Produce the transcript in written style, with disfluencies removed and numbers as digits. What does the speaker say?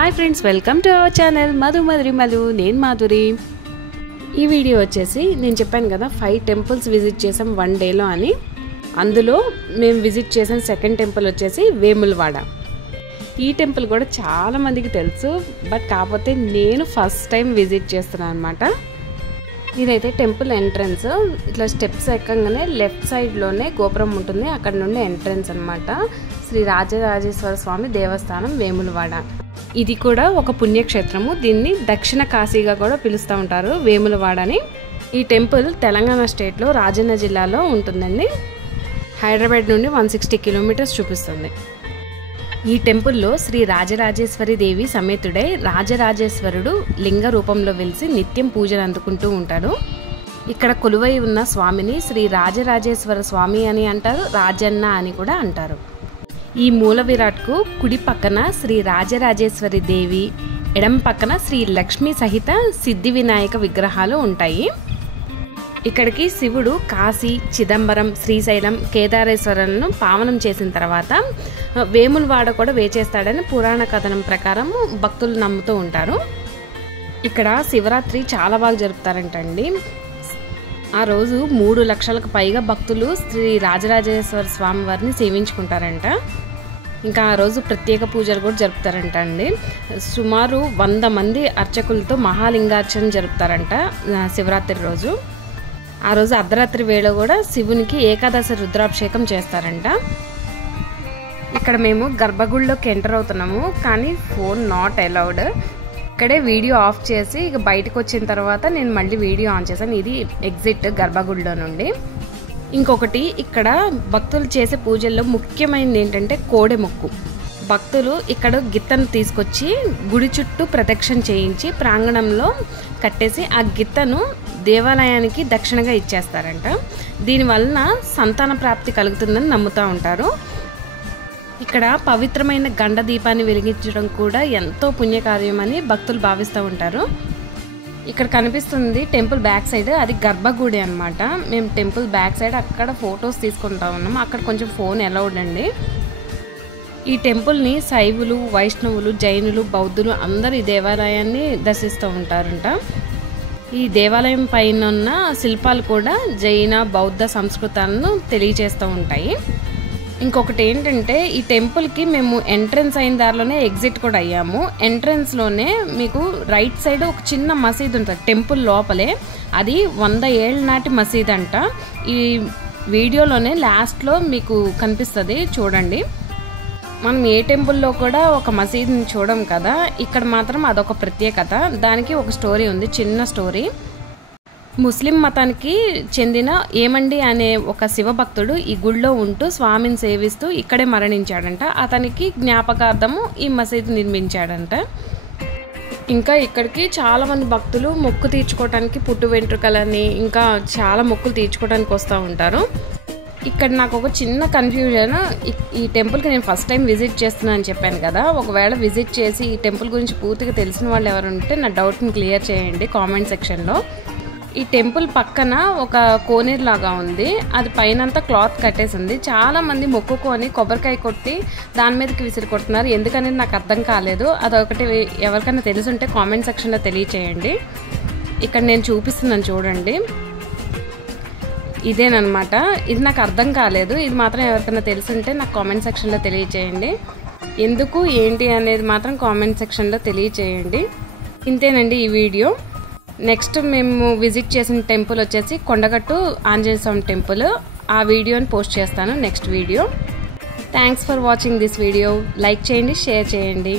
Hi friends, welcome to our channel Madhu. నేను మాధురి. ఈ video వచ్చేసి నేను చెప్పాను కదా 5 టెంపుల్స్ విజిట్ చేసాం 1 డేలో అని. అందులో మేము విజిట్ చేసిన సెకండ్ టెంపుల్ వచ్చేసి వేములవాడ. ఈ టెంపుల్ కూడా చాలా మందికి తెలుసు, బట్ కాకపోతే నేను ఫస్ట్ టైం విజిట్ చేస్తున్నాను అనమాట. ఇదైతే టెంపుల్ ఎంట్రన్స్. ఇట్లా స్టెప్స్ ఎక్కగానే లెఫ్ట్ సైడ్లోనే గోపురం ఉంటుంది, అక్కడ నుండి ఎంట్రన్స్ అనమాట. శ్రీ రాజరాజేశ్వర స్వామి దేవస్థానం వేములవాడ. ఇది కూడా ఒక పుణ్యక్షేత్రము. దీన్ని దక్షిణ కాశీగా కూడా పిలుస్తూ ఉంటారు, వేములవాడని. ఈ టెంపుల్ తెలంగాణ స్టేట్లో రాజన్న జిల్లాలో ఉంటుందండి. హైదరాబాద్ నుండి 160 కిలోమీటర్స్ చూపిస్తుంది. ఈ టెంపుల్లో శ్రీ రాజరాజేశ్వరి దేవి సమేతుడై రాజరాజేశ్వరుడు లింగ రూపంలో వెలిసి నిత్యం పూజలు అందుకుంటూ ఉంటాడు. ఇక్కడ కొలువై ఉన్న స్వామిని శ్రీ రాజరాజేశ్వర స్వామి అని అంటారు, రాజన్న అని కూడా అంటారు. ఈ మూల విరాట్కు కుడి పక్కన శ్రీ రాజరాజేశ్వరి దేవి, ఎడం పక్కన శ్రీ లక్ష్మీ సహిత సిద్ధి వినాయక విగ్రహాలు ఉంటాయి. ఇక్కడికి శివుడు కాశీ, చిదంబరం, శ్రీశైలం, కేదారేశ్వరాలను పావనం చేసిన తర్వాత వేములవాడ కూడా వేచేస్తాడని పురాణ కథనం ప్రకారం భక్తులు నమ్ముతూ ఉంటారు. ఇక్కడ శివరాత్రి చాలా బాగా జరుపుతారంటండి. ఆ రోజు 3 లక్షలకు పైగా భక్తులు శ్రీ రాజరాజేశ్వర స్వామి వారిని సేవించుకుంటారంట. ఇంకా ఆ రోజు ప్రత్యేక పూజలు కూడా జరుపుతారంట అండి. సుమారు 100 మంది అర్చకులతో మహాలింగార్చన జరుపుతారంట శివరాత్రి రోజు. ఆ రోజు అర్ధరాత్రి వేళ కూడా శివునికి ఏకాదశి రుద్రాభిషేకం చేస్తారంట. ఇక్కడ మేము గర్భగుడిలోకి ఎంటర్ అవుతున్నాము, కానీ ఫోన్ నాట్ అలౌడ్. ఇక్కడే వీడియో ఆఫ్ చేసి ఇక బయటకు వచ్చిన తర్వాత నేను మళ్ళీ వీడియో ఆన్ చేశాను. ఇది ఎగ్జిట్ గర్భగుడిలో నుండి. ఇంకొకటి, ఇక్కడ భక్తులు చేసే పూజల్లో ముఖ్యమైనది ఏంటంటే కోడె మొక్కు. భక్తులు ఇక్కడ గిత్తను తీసుకొచ్చి గుడి చుట్టూ ప్రదక్షిణ చేయించి ప్రాంగణంలో కట్టేసి ఆ గిత్తను దేవాలయానికి దక్షిణగా ఇచ్చేస్తారంట. దీనివలన సంతాన ప్రాప్తి కలుగుతుందని నమ్ముతూ ఉంటారు. ఇక్కడ పవిత్రమైన గండ దీపాన్ని వెలిగించడం కూడా ఎంతో పుణ్యకార్యమని భక్తులు భావిస్తూ ఉంటారు. ఇక్కడ కనిపిస్తుంది టెంపుల్ బ్యాక్ సైడ్, అది గర్భగుడి అనమాట. మేము టెంపుల్ బ్యాక్ సైడ్ అక్కడ ఫొటోస్ తీసుకుంటా ఉన్నాము. అక్కడ కొంచెం ఫోన్ అలౌడ్ అండి. ఈ టెంపుల్ని శైవులు, వైష్ణవులు, జైనులు, బౌద్ధులు అందరూ ఈ దేవాలయాన్ని దర్శిస్తూ ఉంటారంట. ఈ దేవాలయం పైన ఉన్న శిల్పాలు కూడా జైన, బౌద్ధ సంస్కృతాలను తెలియజేస్తూ ఉంటాయి. ఇంకొకటి ఏంటంటే, ఈ టెంపుల్కి మేము ఎంట్రన్స్ అయిన దారిలోనే ఎగ్జిట్ కూడా అయ్యాము. ఎంట్రన్స్లోనే మీకు రైట్ సైడ్ ఒక చిన్న మసీద్ ఉంటుంది టెంపుల్ లోపలే. అది 100 ఏళ్ళ నాటి మసీద్ అంట. ఈ వీడియోలోనే లాస్ట్లో మీకు కనిపిస్తుంది, చూడండి. మనం ఏ టెంపుల్లో కూడా ఒక మసీద్ని చూడం కదా, ఇక్కడ మాత్రం అదొక ప్రత్యేకత. దానికి ఒక స్టోరీ ఉంది, చిన్న స్టోరీ. ముస్లిం మతానికి చెందిన ఏమండి అనే ఒక శివభక్తుడు ఈ గుడిలో ఉంటూ స్వామిని సేవిస్తూ ఇక్కడే మరణించాడంట. అతనికి జ్ఞాపకార్థము ఈ మసీదు నిర్మించాడంట. ఇంకా ఇక్కడికి చాలా మంది భక్తులు మొక్కు తీర్చుకోవడానికి, పుట్టు వెంట్రుకలని ఇంకా చాలా మొక్కులు తీర్చుకోవడానికి వస్తూ ఉంటారు. ఇక్కడ నాకు ఒక చిన్న కన్ఫ్యూజన్. ఈ టెంపుల్కి నేను ఫస్ట్ టైం విజిట్ చేస్తున్నాను అని చెప్పాను కదా, ఒకవేళ విజిట్ చేసి ఈ టెంపుల్ గురించి పూర్తిగా తెలిసిన వాళ్ళు ఎవరు ఉంటే నా డౌట్ని క్లియర్ చేయండి కామెంట్ సెక్షన్లో. ఈ టెంపుల్ పక్కన ఒక కోనేరు లాగా ఉంది, అది పైనంతా క్లాత్ కట్టేసి ఉంది. చాలా మంది మొక్కుకొని కొబ్బరికాయ కొట్టి దాని మీదకి విసిరి కొడుతున్నారు. ఎందుకనేది నాకు అర్థం కాలేదు. అదొకటి ఎవరికైనా తెలుసుంటే కామెంట్ సెక్షన్లో తెలియచేయండి. ఇక్కడ నేను చూపిస్తున్నాను చూడండి, ఇదేనమాట. ఇది నాకు అర్థం కాలేదు. ఇది మాత్రం ఎవరికైనా తెలుసుంటే నాకు కామెంట్ సెక్షన్లో తెలియచేయండి. ఎందుకు ఏంటి అనేది మాత్రం కామెంట్ సెక్షన్లో తెలియచేయండి. ఇంతేనండి ఈ వీడియో. నెక్స్ట్ మేము విజిట్ చేసిన టెంపుల్ వచ్చేసి కొండగట్టు ఆంజనేయ స్వామి టెంపుల్. ఆ వీడియోని పోస్ట్ చేస్తాను next video. Thanks for watching this video. Like చేయండి, షేర్ చేయండి.